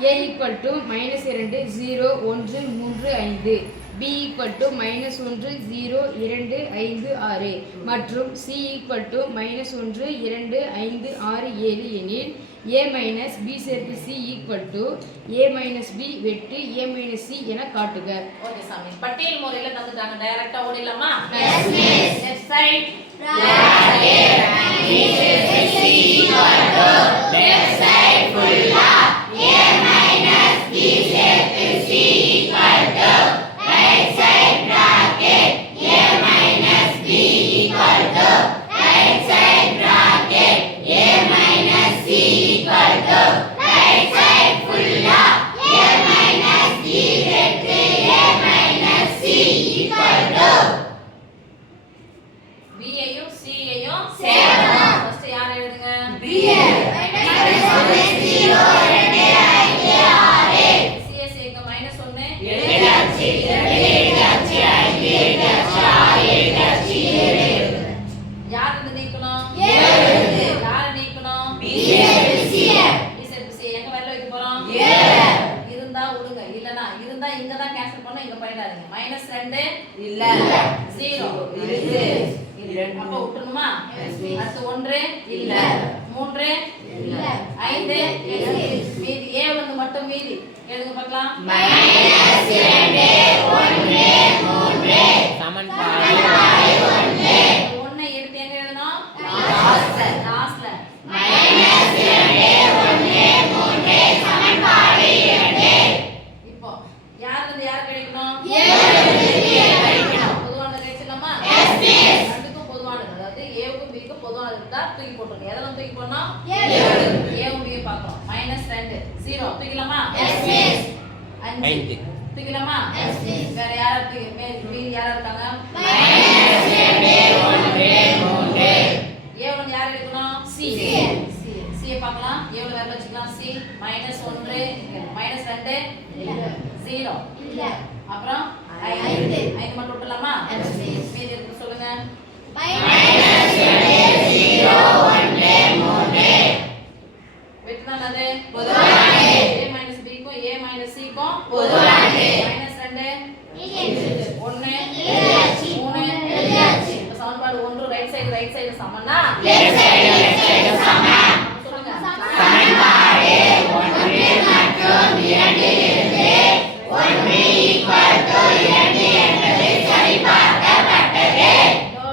a equal to -2 0 1 3 5 b equal to -1 0 2 5 6 மற்றும் c equal to -1 2 5 6 7 எனில் a minus b சேர்த்து c equal to a minus b வெட்டு a minus c என காட்டுக. Okay சாமி, பட்டியல் முறையில தந்துட்டாங்க. டைரக்டா ஓடிடலாமா? Yes miss. Left side b சேர்த்து c equal to left side full of a minus b சேர்த்து c equal to right side bracket a minus b equal to right side bracket a minus c equal to right side full of a minus b வெட்டு a minus c equal to b ஐயும் c ஐயும் சேர்க்கணும். First யார் எழுதுங்க? b -1 0 2 5 6 c சேர்க்க -1 7 ஆச்சு 2 ஆச்சு 5 ஆச்சு 6 ஆச்சு 7 யார் வந்து நீக்கணும்? யார் நீக்கணும்? b சேர்த்து c எங்க வரல வைக்க போறோம்? இருந்தா விடுங்க, இல்லனா இருந்தா இங்க தான் கேன்சல் பண்ணனும், இங்க போயிடாதீங்க. -2 இல்ல 0 இருக்கு, அப்ப விட்டுறணுமா? அடுத்து 1 இல்ல 3 இல்ல 5 மீதி a வந்து மட்டும் மீதி எழுதுங்க பார்க்கலாம். -2 1 3 சமன்பாடு 1 1 எடுத்து எங்க எழுதணும்? லாஸ்ட்ல -2 1 3 சமன்பாடு 2. இப்போ யார் வந்து யார் கிடைக்கணும்? a கிடைக்கணும். பொதுவானது கிடைச்சலாமா? Yes miss. ரெண்டுக்கும் பொதுவானது, அதாவது a க்கும் b க்கும் பொதுவானது இருந்தா தூக்கி போட்டுருங்க. எதெல்லாம் தூக்கி போடணும்? a வும் b யும் பார்க்கறோம். -2 0 தூக்கிலாமா? Yes miss. 5 தூக்கிலாமா? Yes miss. வேற யார தூக்கி மீதி யாரா இருக்காங்க? -2 1 3 a வந்து யார் எடுக்கணும்? c c பார்க்கலாம். எவ்வளவு வேற வச்சுக்கலாம்? c -1 -2 இல்ல 0 இல்ல அப்புறம் 5 மட்டும் விட்டுலாமா? மீதி இருக்கு சொல்லுங்க. -2 0 1 3 வெட்டுனது பொதுவானது. a minus b க்கும் a minus c க்கும் பொதுவானது. -2 1 3 எழுதியாச்சு. இப்ப சமன்பாடு 1 ரைட் சைடு சமம்னா லெஃப்ட் சைடு சமம். சொல்லுங்க. சமன்பாடு 1 மற்றும் 2